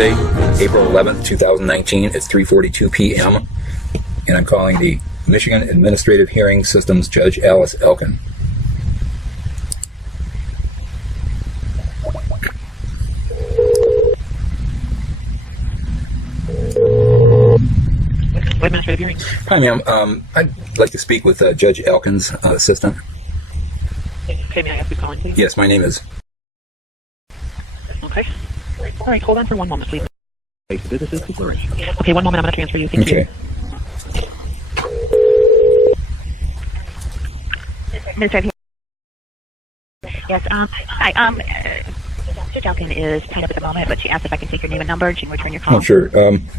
Thursday, April 11th, 2019. It's 3:42 p.m. and I'm calling the Michigan Administrative Hearing Systems Judge Alice Elkin. Administrative hearing. Hi, ma'am. I'd like to speak with Judge Elkin's assistant. Okay, may I ask who's calling, please? Yes, my name is. Okay. All right, hold on for one moment, please. Businesses to flourish. Okay, one moment. I'm going to transfer you. Thank you. Administrative hearing. Yes. Judge Elkin is tied up at the moment, but she asked if I can take your name and number, and she can return your call. Oh, sure.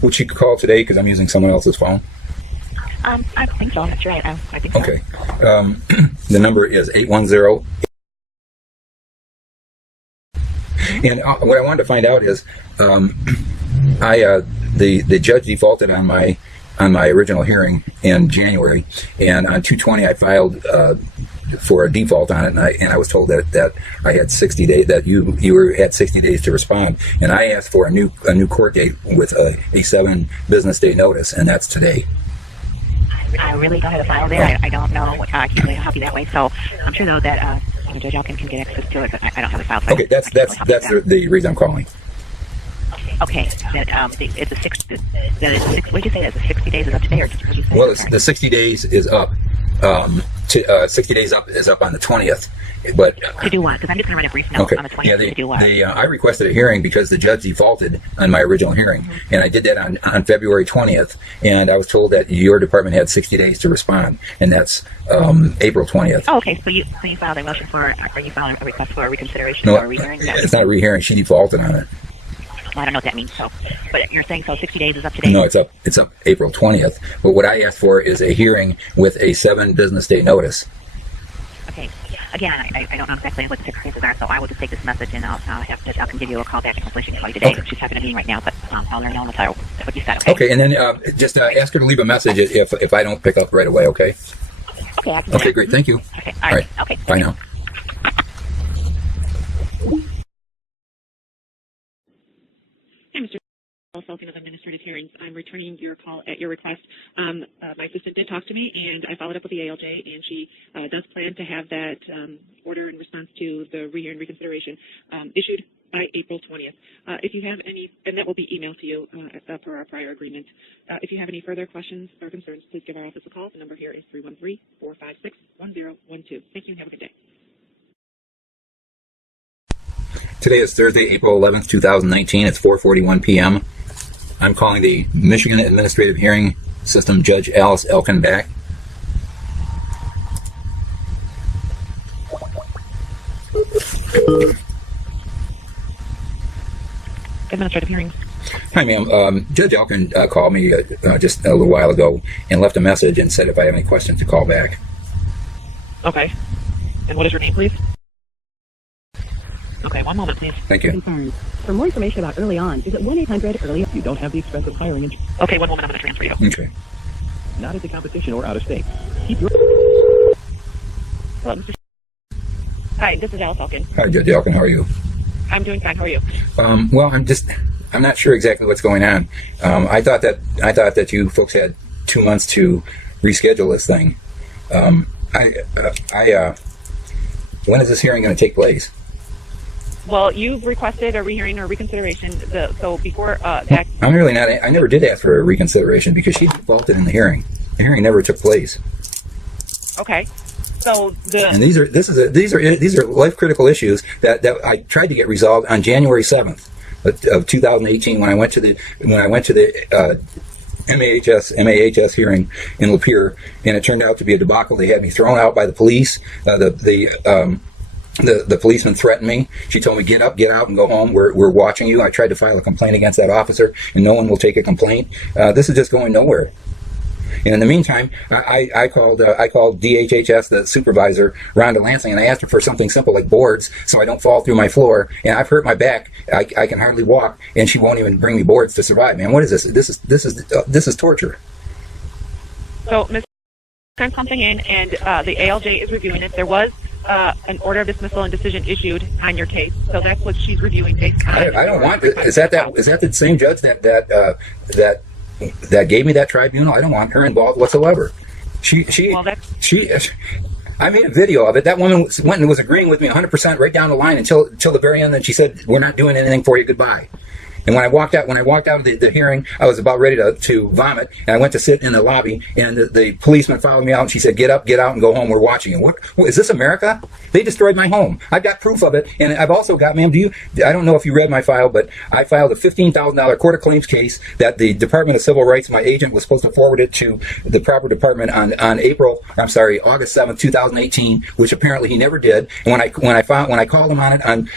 Would she call today because I'm using someone else's phone? I don't think so. That's right. I think so. Okay. The number is 810. And what I wanted to find out is, the judge defaulted on my original hearing in January, and on 2/20 I filed for a default on it, and I was told that I had 60 days, that you had 60 days to respond, and I asked for a new court date with a 7 business day notice, and that's today. I really don't have a file there. I don't know. I can't really help you that way. So I'm sure though that Judge Elkin can get access to it, but I don't have a file. So okay, that's the reason I'm calling. Okay, it's a 6. What did you say? That's a 60 days is up today, or did you say? Well, the 60 days is up. 60 days up is up on the 20th. But to do what? Because I'm just going to run a brief note on the 20th. To do what? I requested a hearing because the judge defaulted on my original hearing, and I did that on February 20th. And I was told that your department had 60 days to respond, and that's April 20th. Oh, okay. So you filed a motion for, or you filed a request for a reconsideration or a rehearing? It's not a rehearing. She defaulted on it. Well, I don't know what that means. So, but you're saying 60 days is up today? No, it's up April 20th. But what I asked for is a hearing with a 7 business day notice. Okay. Again, I don't know exactly what the circumstances are, so I will just take this message and I'll have Judge Elkin give you a call back, and hopefully she can call you today. Okay. She's having a meeting right now, but I'll let her know what you said. Okay. Okay, and then just ask her to leave a message if I don't pick up right away. Okay. Okay. I can okay. Great. Thank you. Okay. All right. Okay. Bye now. Hi, Mr. Elkin of Administrative Hearings. I'm returning your call at your request. My assistant did talk to me, and I followed up with the ALJ, and she does plan to have that order in response to the rehearing reconsideration issued by April 20th. If you have any, and that will be emailed to you per our prior agreement. If you have any further questions or concerns, please give our office a call. The number here is 313-456-1012. Thank you, and have a good day. Today is Thursday, April 11th, 2019. It's 4:41 p.m. I'm calling the Michigan Administrative Hearing System Judge Alice Elkin back. Administrative Hearings. Hi, ma'am. Judge Elkin called me just a little while ago and left a message and said if I have any questions to call back. Okay. And what is your name, please? Okay, one moment, please. Thank you. Confirmed. For more information about Early On, visit 1-800-EARLY. You don't have the expense of hiring. Okay, one moment. I'm going to transfer you. Okay. Not at the competition or out of state. Keep your. Hello, Mr. Hi, this is Alice Elkin. Hi, Judge Elkin. How are you? I'm doing fine. How are you? Well, I'm not sure exactly what's going on. I thought that you folks had 2 months to reschedule this thing. When is this hearing going to take place? Well, you've requested a rehearing or reconsideration. So before that, I'm really not. I never did ask for a reconsideration because she defaulted in the hearing. The hearing never took place. Okay. So and these are life critical issues that I tried to get resolved on January 7th of 2018 when I went to the MAHS hearing in Lapeer, and it turned out to be a debacle. They had me thrown out by the police. The policeman threatened me. She told me, get up, get out, and go home. We're watching you. I tried to file a complaint against that officer, and no one will take a complaint. This is just going nowhere. And in the meantime, I called DHHS, the supervisor, Rhonda Lansing, and I asked her for something simple like boards so I don't fall through my floor. And I've hurt my back. I can hardly walk, and she won't even bring me boards to survive. Man, what is this? This is torture. So, Ms. Sent something in, and the ALJ is reviewing it. There was an order of dismissal and decision issued on your case. So that's what she's reviewing based on. I don't want. Is that the same judge that gave me that tribunal? I don't want her involved whatsoever. I made a video of it. That woman went and was agreeing with me 100% right down the line until the very end. And she said, "We're not doing anything for you. Goodbye." And when I walked out of the hearing, I was about ready to vomit, and I went to sit in the lobby, and the policeman followed me out, and she said, get up, and go home. We're watching you. What is this, America? They destroyed my home. I've got proof of it, and I've also got, ma'am, I don't know if you read my file, but I filed a $15,000 court of claims case that the Department of Civil Rights, my agent, was supposed to forward it to the proper department on August 7th, 2018, which apparently he never did. And when I called him on it on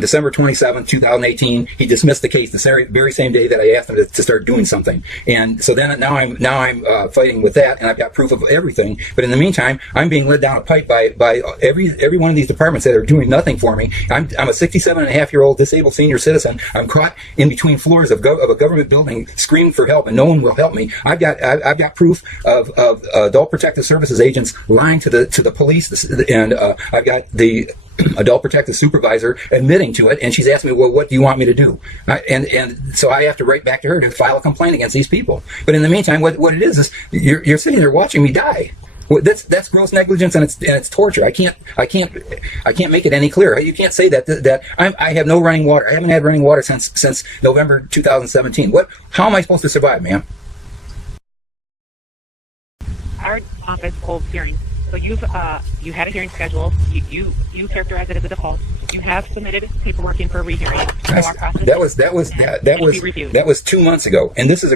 December 27th, 2018, he dismissed the case the very same day that I asked him to start doing something. And so then now I'm fighting with that, and I've got proof of everything. But in the meantime, I'm being led down a pipe by every one of these departments that are doing nothing for me. I'm a 67-and-a-half-year-old disabled senior citizen. I'm caught in between floors of a government building, screaming for help, and no one will help me. I've got proof of Adult Protective Services agents lying to the police, and I've got the Adult Protective Supervisor admitting to it, and she's asking me, well, what do you want me to do? And so I have to write back to her to file a complaint against these people. But in the meantime, what it is you're sitting there watching me die. Well, that's gross negligence, and it's torture. I can't make it any clearer. You can't say that I have no running water. I haven't had running water since November 2017. How am I supposed to survive, ma'am? Our office holds hearings. So you had a hearing scheduled. You characterize it as a default. You have submitted paperwork in for a rehearing. That was 2 months ago, and this is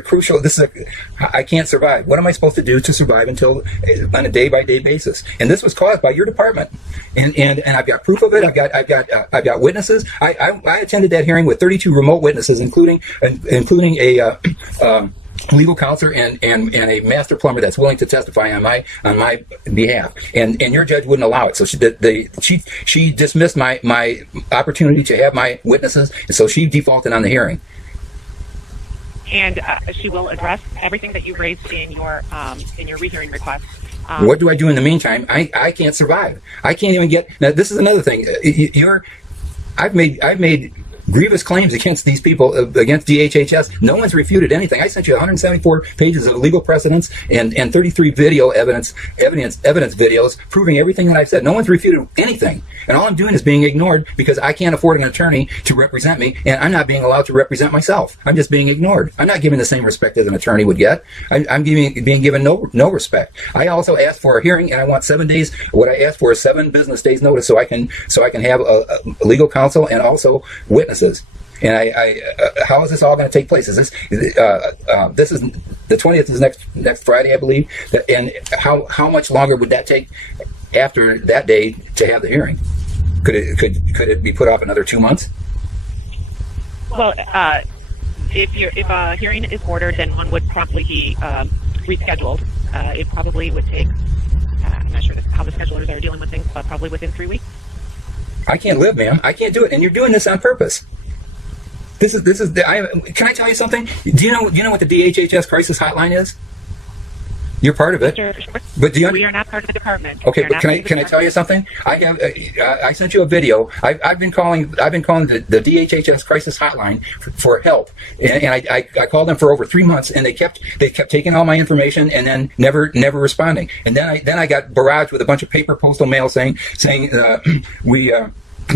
I can't survive. What am I supposed to do to survive on a day-by-day basis? And this was caused by your department, and I've got proof of it. I've got witnesses. I attended that hearing with 32 remote witnesses, including a legal counselor and a master plumber that's willing to testify on my behalf, and your judge wouldn't allow it. So she dismissed my opportunity to have my witnesses, and so she defaulted on the hearing. And she will address everything that you raised in your rehearing request. What do I do in the meantime? I can't survive. I can't even get. Now this is another thing. I've made grievous claims against these people, against DHHS. No one's refuted anything. I sent you 174 pages of legal precedents and 33 video evidence videos proving everything that I've said. No one's refuted anything. And all I'm doing is being ignored because I can't afford an attorney to represent me, and I'm not being allowed to represent myself. I'm just being ignored. I'm not given the same respect as an attorney would get. I'm being given no respect. I also asked for a hearing, and I want 7 days. What I asked for is 7 business days notice so I can have a legal counsel and also witnesses. And how is this all going to take place? This is the 20th is next Friday, I believe. And how much longer would that take after that day to have the hearing? Could it be put off another 2 months? Well, if a hearing is ordered, then one would promptly be rescheduled. It probably would take. I'm not sure how the schedulers are dealing with things, but probably within 3 weeks. I can't live, ma'am. I can't do it, and you're doing this on purpose. Can I tell you something? Do you know what the DHHS crisis hotline is? You're part of it. But we are not part of the department. Okay, but can I tell you something? I sent you a video. I've been calling the DHHS crisis hotline for help, and I called them for over 3 months, and they kept taking all my information and then never responding. And then I got barraged with a bunch of paper postal mail saying we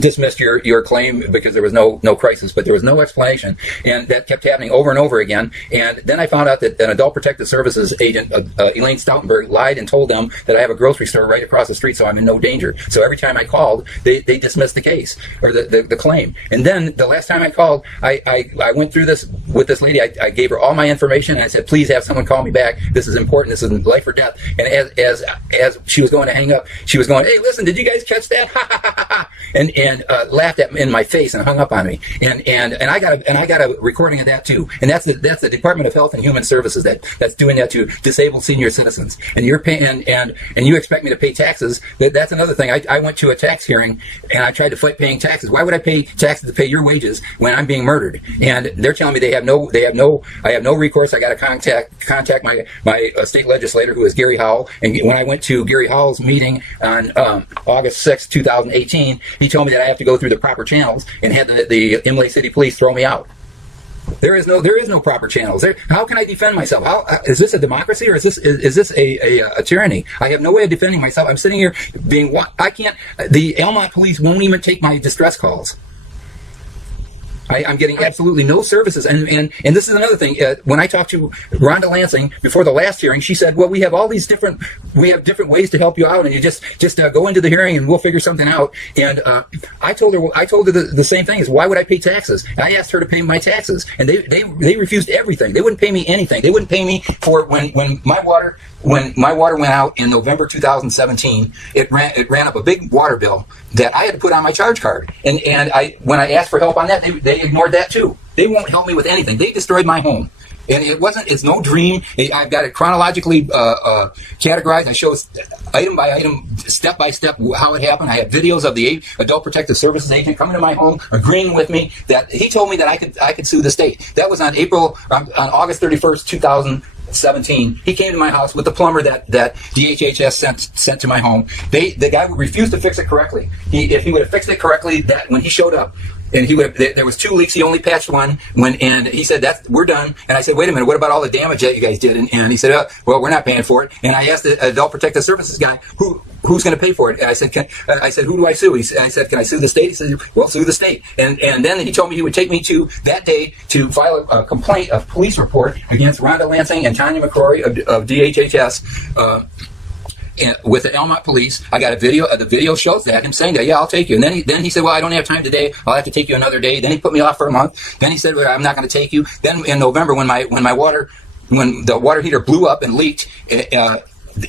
dismissed your claim because there was no crisis, but there was no explanation, and that kept happening over and over again. And then I found out that an Adult Protective Services agent, Elaine Stoutenberg, lied and told them that I have a grocery store right across the street, so I'm in no danger. So every time I called, they dismissed the case or the claim. And then the last time I called, I went through this with this lady. I gave her all my information, and I said, please have someone call me back. This is important. This is life or death. And as she was going to hang up, she was going, hey, listen, did you guys catch that? Ha ha ha ha. and laughed at in my face and hung up on me. And I got a recording of that too. And that's the Department of Health and Human Services that's doing that to disabled senior citizens. And you're paying and you expect me to pay taxes. That's another thing. I went to a tax hearing and I tried to fight paying taxes. Why would I pay taxes to pay your wages when I'm being murdered? And they're telling me I have no recourse. I got to contact my state legislator, who is Gary Howell. And when I went to Gary Howell's meeting on August 6, 2018, he told me that I have to go through the proper channels and had the Imlay City Police throw me out. There is no proper channels. How can I defend myself? Is this a democracy, or is this a tyranny? I have no way of defending myself. I'm sitting here I can't. The Elmont police won't even take my distress calls. I'm getting absolutely no services, and this is another thing. When I talked to Rhonda Lansing before the last hearing, she said, "Well, we have different ways to help you out, and you just go into the hearing, and we'll figure something out." And I told her the same thing: is why would I pay taxes? And I asked her to pay my taxes, and they refused everything. They wouldn't pay me anything. They wouldn't pay me for when my water went out in November 2017. It ran up a big water bill that I had to put on my charge card, and when I asked for help on that, they ignored that too. They won't help me with anything. They destroyed my home. And it's no dream. I've got it chronologically categorized. I show item by item, step by step, how it happened. I have videos of the Adult Protective Services agent coming to my home, agreeing with me that he told me that I could sue the state. That was on August 31st, 2017. He came to my house with the plumber that DHHS sent to my home. The guy refused to fix it correctly. If he would have fixed it correctly, that when he showed up, and there was 2 leaks. He only patched one. And he said, we're done. And I said, wait a minute, what about all the damage that you guys did? And he said, well, we're not paying for it. And I asked the Adult Protective Services guy, who's going to pay for it? And I said, who do I sue? I said, can I sue the state? He said, well, sue the state. And then he told me he would take me to that day to file a complaint, a police report against Rhonda Lansing and Tanya McCrory of DHHS. With the Elmont police. I got a video. The video shows that him saying that, yeah, I'll take you. And then he said, well, I don't have time today. I'll have to take you another day. Then he put me off for a month. Then he said, well, I'm not going to take you. Then in November, when the water heater blew up and leaked,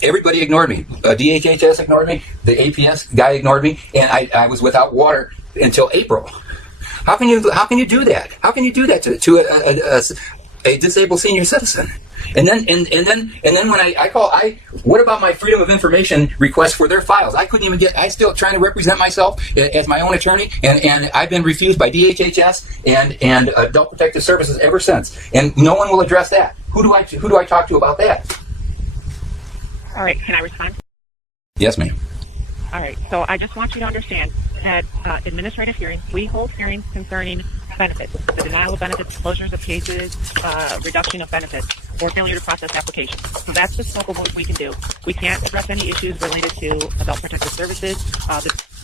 everybody ignored me. DHHS ignored me. The APS guy ignored me, and I was without water until April. How can you do that? How can you do that to a disabled senior citizen? And then when I call, what about my Freedom of Information request for their files? I couldn't even I'm still trying to represent myself as my own attorney, and I've been refused by DHHS and Adult Protective Services ever since. And no one will address that. Who do I talk to about that? All right, can I respond? Yes, ma'am. All right, so I just want you to understand that administrative hearings, we hold hearings concerning benefits, the denial of benefits, closures of cases, reduction of benefits, or failure to process applications. So that's the scope of what we can do. We can't address any issues related to Adult Protective Services,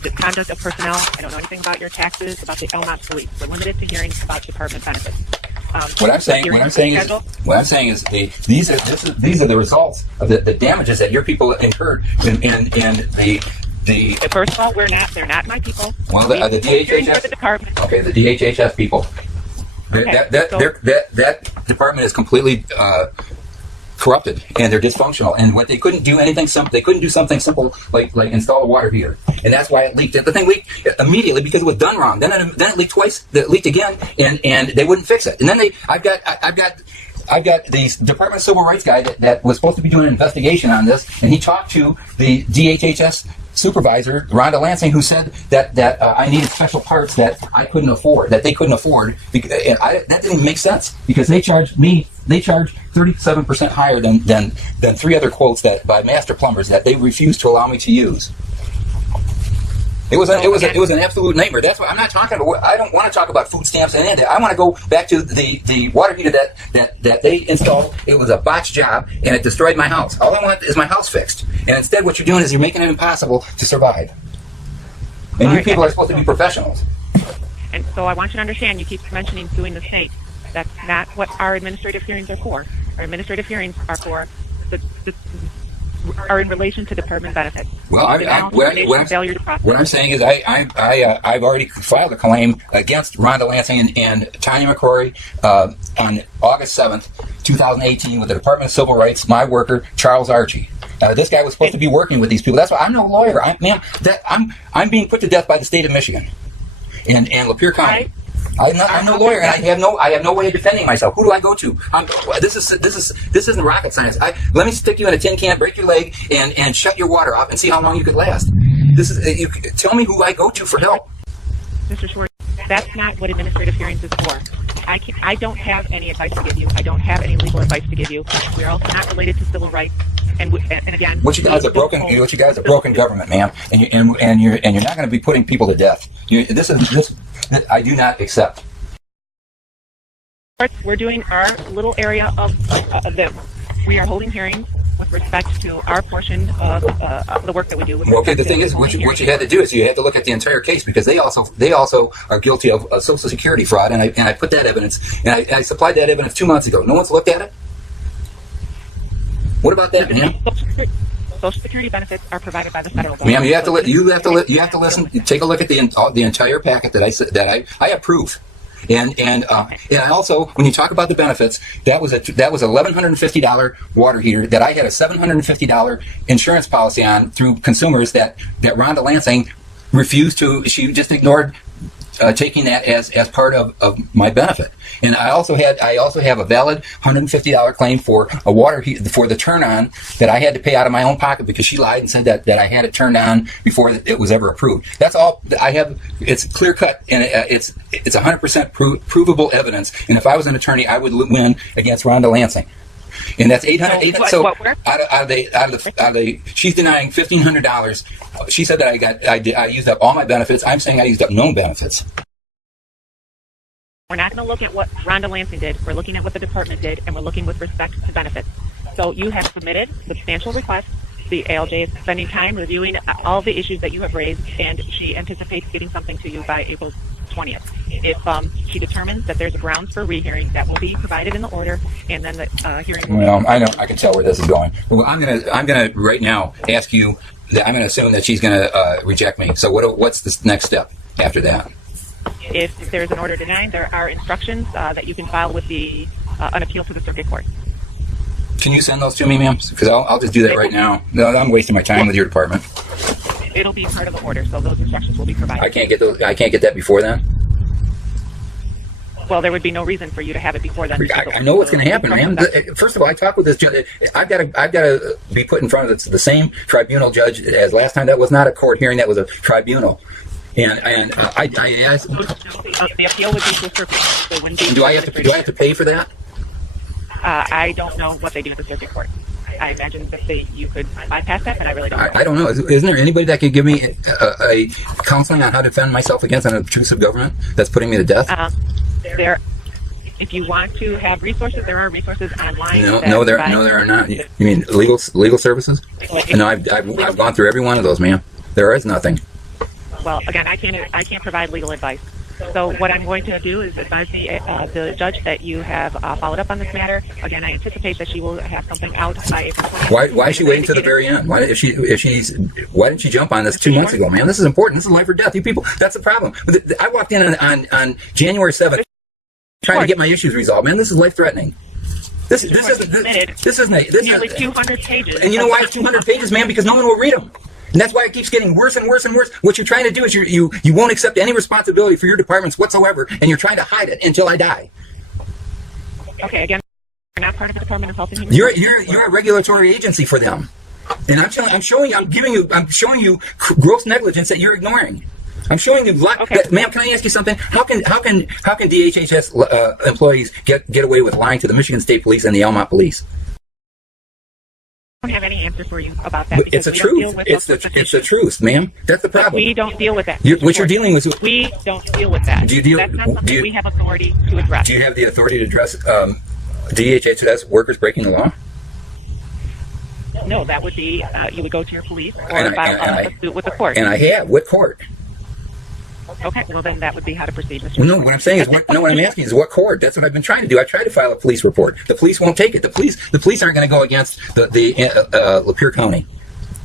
the conduct of personnel. I don't know anything about your taxes, about the Elmont police. We're limited to hearings about department benefits. What I'm saying is these are the results of the damages that your people incurred, and first of all, they're not my people. Well, the DHHS, the department. Okay, the DHHS people. Okay, that department is completely corrupted, and they're dysfunctional. And what they couldn't do they couldn't do something simple like install a water heater, and that's why it leaked. The thing leaked immediately because it was done wrong. Then it leaked twice. It leaked again, and they wouldn't fix it. And then I've got the Department of Civil Rights guy that was supposed to be doing an investigation on this, and he talked to the DHHS supervisor, Rhonda Lansing, who said that I needed special parts that they couldn't afford, that didn't make sense, because they charged 37% higher than 3 other quotes by master plumbers that they refused to allow me to use. It was an absolute nightmare. That's why I'm not talking about. I don't want to talk about food stamps and anything. I want to go back to the water heater that they installed. It was a botched job, and it destroyed my house. All I want is my house fixed. And instead, what you're doing is you're making it impossible to survive. And you people are supposed to be professionals. And so I want you to understand. You keep mentioning suing the state. That's not what our administrative hearings are for. Our administrative hearings are for are in relation to department benefits. Well, what I'm saying is I've already filed a claim against Rhonda Lansing and Tanya McCrory on August 7th, 2018 with the Department of Civil Rights, my worker, Charles Archie. This guy was supposed to be working with these people. That's why I'm no lawyer. I'm being put to death by the state of Michigan and Lapeer County. I'm no lawyer, and I have no way of defending myself. Who do I go to? This isn't rocket science. Let me stick you in a tin can, break your leg, and shut your water off, and see how long you could last. Tell me who I go to for help. Mr. Schwartz, that's not what administrative hearings is for. I don't have any advice to give you. I don't have any legal advice to give you. We're also not related to civil rights. And again, what you guys are broken government, ma'am, and you're not going to be putting people to death. This I do not accept. We're doing our little area of them. We are holding hearings with respect to our portion of the work that we do. Okay, the thing is, what you had to do is you had to look at the entire case, because they also are guilty of Social Security fraud, and I put that evidence, and I supplied that evidence 2 months ago. No one's looked at it. What about that, ma'am? Social Security benefits are provided by the federal government. Ma'am, you have to listen. Take a look at the entire packet that I approve. And also, when you talk about the benefits, that was $1,150 water heater that I had a $750 insurance policy on through consumers that Rhonda Lansing refused to. She just ignored taking that as part of my benefit. And I also have a valid $150 claim for a water heat for the turn on that I had to pay out of my own pocket because she lied and said that I had it turned on before it was ever approved. That's all I have. It's clear cut, and it's 100% provable evidence. And if I was an attorney, I would win against Rhonda Lansing. And that's $800. So out of the, she's denying $1,500. She said that I used up all my benefits. I'm saying I used up no benefits. We're not going to look at what Rhonda Lansing did. We're looking at what the department did, and we're looking with respect to benefits. So you have submitted substantial requests. The ALJ is spending time reviewing all the issues that you have raised, and she anticipates getting something to you by April 20th. If she determines that there's a grounds for rehearing, that will be provided in the order, and then the hearing. Well, I know, I can tell where this is going. Well, I'm gonna right now ask you that I'm gonna assume that she's gonna reject me. So what's the next step after that? If there's an order denying, there are instructions that you can file with an appeal to the circuit court. Can you send those to me, ma'am? Because I'll just do that right now. No, I'm wasting my time with your department. It'll be part of the order, so those instructions will be provided. I can't get that before then. Well, there would be no reason for you to have it before then. I know what's going to happen, ma'am. First of all, I talked with this judge. I've got to be put in front of the same tribunal judge as last time. That was not a court hearing. That was a tribunal. And I asked. The appeal would be to the circuit. Do I have to pay for that? I don't know what they do at the circuit court. I imagine that you could bypass that, but I really don't know. I don't know. Isn't there anybody that could give me a counseling on how to defend myself against an obtrusive government that's putting me to death? If you want to have resources, there are resources online. No, there are not. You mean legal services? No, I've gone through every one of those, ma'am. There is nothing. Well, again, I can't provide legal advice. So what I'm going to do is advise the judge that you have followed up on this matter. Again, I anticipate that she will have something out by April 20th. Why is she waiting to the very end? Why didn't she jump on this 2 months ago, man? This is important. This is life or death. You people, that's the problem. I walked in on January 7th trying to get my issues resolved. Man, this is life threatening. This isn't nearly 200 pages. And you know why it's 200 pages, man? Because no one will read them. And that's why it keeps getting worse and worse and worse. What you're trying to do is you won't accept any responsibility for your departments whatsoever, and you're trying to hide it until I die. Okay, again, you're not part of the Department of Health and Human Services. You're a regulatory agency for them, and I'm showing you gross negligence that you're ignoring. I'm showing you, ma'am. Can I ask you something? How can DHHS employees get away with lying to the Michigan State Police and the Elmont Police? I don't have any answer for you about that. It's the truth. It's the truth, ma'am. That's the problem. We don't deal with that. What you're dealing with. We don't deal with that. That's not something we have authority to address. Do you have the authority to address DHHS workers breaking the law? No, that would be you would go to your police or file a suit with the court. And I have. What court? Okay, well then that would be how to proceed, Mr. No, what I'm saying is, what I'm asking is what court? That's what I've been trying to do. I tried to file a police report. The police won't take it. The police aren't going to go against the Lapeer County.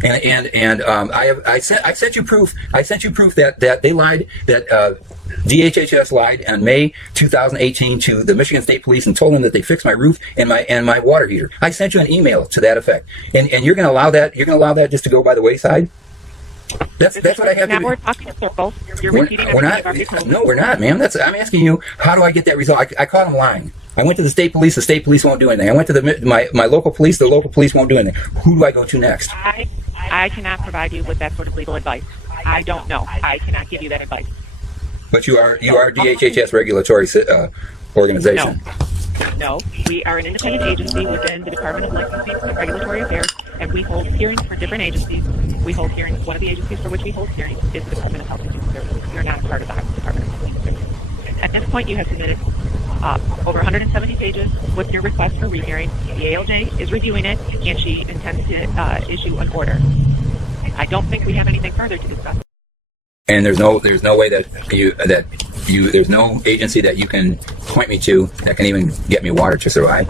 I sent you proof. I sent you proof that they lied. That DHHS lied on May 2018 to the Michigan State Police and told them that they fixed my roof and my water heater. I sent you an email to that effect. And you're going to allow that? You're going to allow that just to go by the wayside? That's what I have to do. Now we're talking in circles. You're repeating everything. No, we're not, ma'am. I'm asking you, how do I get that result? I caught them lying. I went to the state police. The state police won't do anything. I went to my local police. The local police won't do anything. Who do I go to next? I cannot provide you with that sort of legal advice. I don't know. I cannot give you that advice. But you are DHHS regulatory organization. No, we are an independent agency within the Department of Licensing and Regulatory Affairs, and we hold hearings for different agencies. We hold hearings. One of the agencies for which we hold hearings is the Department of Health and Human Services. We are not part of the Department of Health and Human Services. At this point, you have submitted over 170 pages with your request for rehearing. The ALJ is reviewing it, and she intends to issue an order. I don't think we have anything further to discuss. And there's no way there's no agency that you can point me to that can even get me water to survive.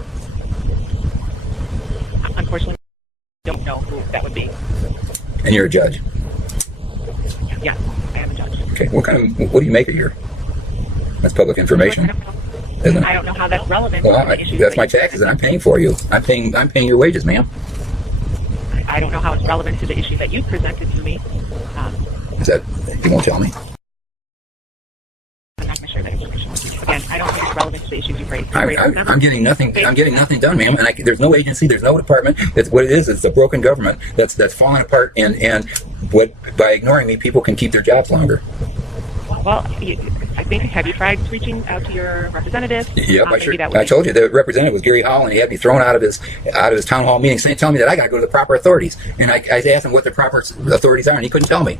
Unfortunately, I don't know who that would be. And you're a judge. Yes, I am a judge. Okay, what do you make it here? That's public information, isn't it? I don't know how that's relevant. Well, that's my taxes, and I'm paying for you. I'm paying your wages, ma'am. I don't know how it's relevant to the issue that you presented to me. Is that you won't tell me? I'm not going to share that information with you. Again, I don't think it's relevant to the issues you've raised. I'm getting nothing. I'm getting nothing done, ma'am. And there's no agency. There's no department. It's what it is. It's a broken government that's falling apart. And by ignoring me, people can keep their jobs longer. Well, I think, have you tried reaching out to your representative? Yep, I told you the representative was Gary Hall, and he had me thrown out of his town hall meeting, telling me that I got to go to the proper authorities. And I asked him what the proper authorities are, and he couldn't tell me.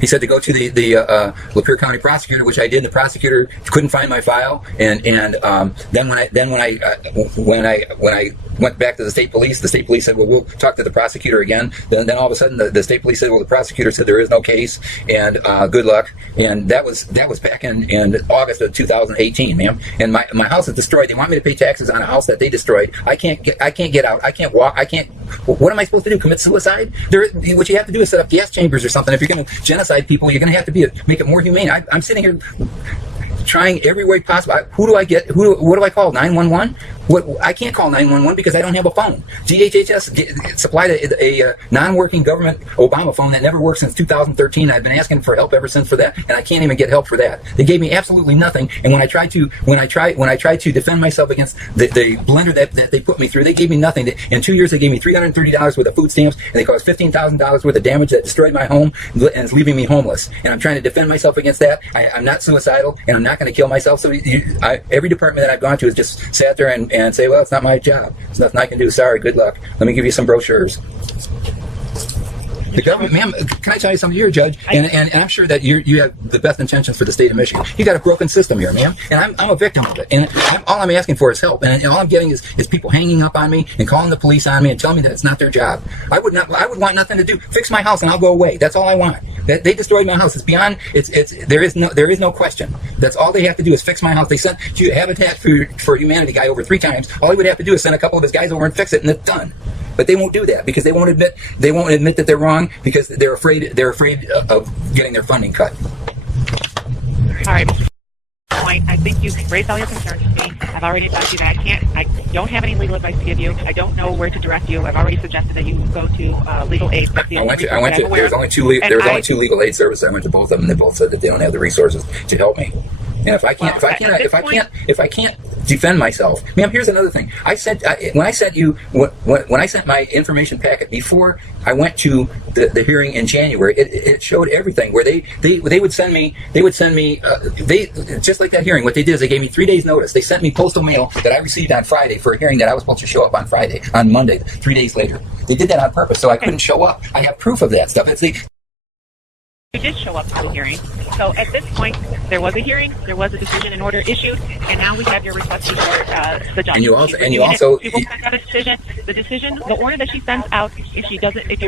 He said to go to the Lapeer County prosecutor, which I did. The prosecutor couldn't find my file, and then when I went back to the state police said, well, we'll talk to the prosecutor again. Then all of a sudden the state police said, well, the prosecutor said there is no case, and good luck. And that was back in August of 2018, ma'am. And my house is destroyed. They want me to pay taxes on a house that they destroyed. I can't get out. I can't walk. What am I supposed to do? Commit suicide? What you have to do is set up gas chambers or something. If you're going to genocide people, you're going to have to make it more humane. I'm sitting here trying every way possible. Who do I get? What do I call? 911? I can't call 911 because I don't have a phone. DHHS supplied a non-working government Obama phone that never worked since 2013. I've been asking for help ever since for that, and I can't even get help for that. They gave me absolutely nothing. And when I tried to defend myself against the blender that they put me through, they gave me nothing. In 2 years, they gave me $330 worth of food stamps, and they caused $15,000 worth of damage that destroyed my home and is leaving me homeless. And I'm trying to defend myself against that. I'm not suicidal, and I'm not going to kill myself. So every department that I've gone to has just sat there and say, well, it's not my job. There's nothing I can do. Sorry, good luck. Let me give you some brochures. The government, ma'am, can I tell you something? You're a judge, and I'm sure that you have the best intentions for the state of Michigan. You got a broken system here, ma'am, and I'm a victim of it. And all I'm asking for is help, and all I'm getting is people hanging up on me and calling the police on me and telling me that it's not their job. I would want nothing to do. Fix my house and I'll go away. That's all I want. That they destroyed my house. It's beyond. There is no question. That's all they have to do is fix my house. They sent Habitat for Humanity guy over 3 times. All he would have to do is send a couple of his guys over and fix it, and it's done. But they won't do that because they won't admit that they're wrong because they're afraid of getting their funding cut. All right, Mr. Point, I think you've raised all your concerns to me. I've already advised you that I don't have any legal advice to give you. I don't know where to direct you. I've already suggested that you go to legal aid. There was only two legal aid services. I went to both of them, and they both said that they don't have the resources to help me. And if I can't defend myself, ma'am, here's another thing. When I sent my information packet before I went to the hearing in January, it showed everything where they would send me just like that hearing. What they did is they gave me 3 days notice. They sent me postal mail that I received on Friday for a hearing that I was supposed to show up on Monday, 3 days later. They did that on purpose, so I couldn't show up. I have proof of that stuff. You did show up to the hearing. So at this point, there was a hearing, there was a decision and order issued, and now we have your request before the judge. She will send out a decision. The order that she sends out, if you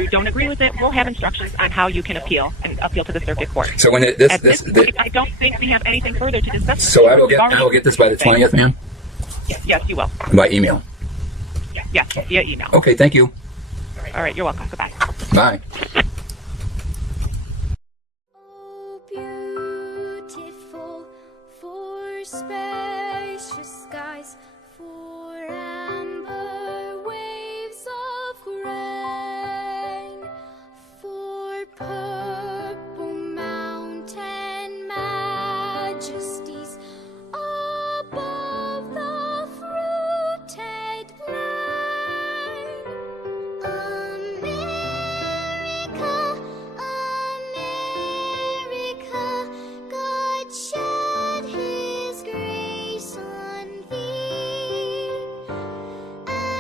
don't agree with it, we'll have instructions on how you can appeal to the circuit court. So when at this point, I don't think we have anything further to discuss. So I will get this by the 20th, ma'am? Yes, you will. By email? Yes, via email. Okay, thank you. All right, you're welcome. Goodbye. Bye. Oh, beautiful for spacious skies.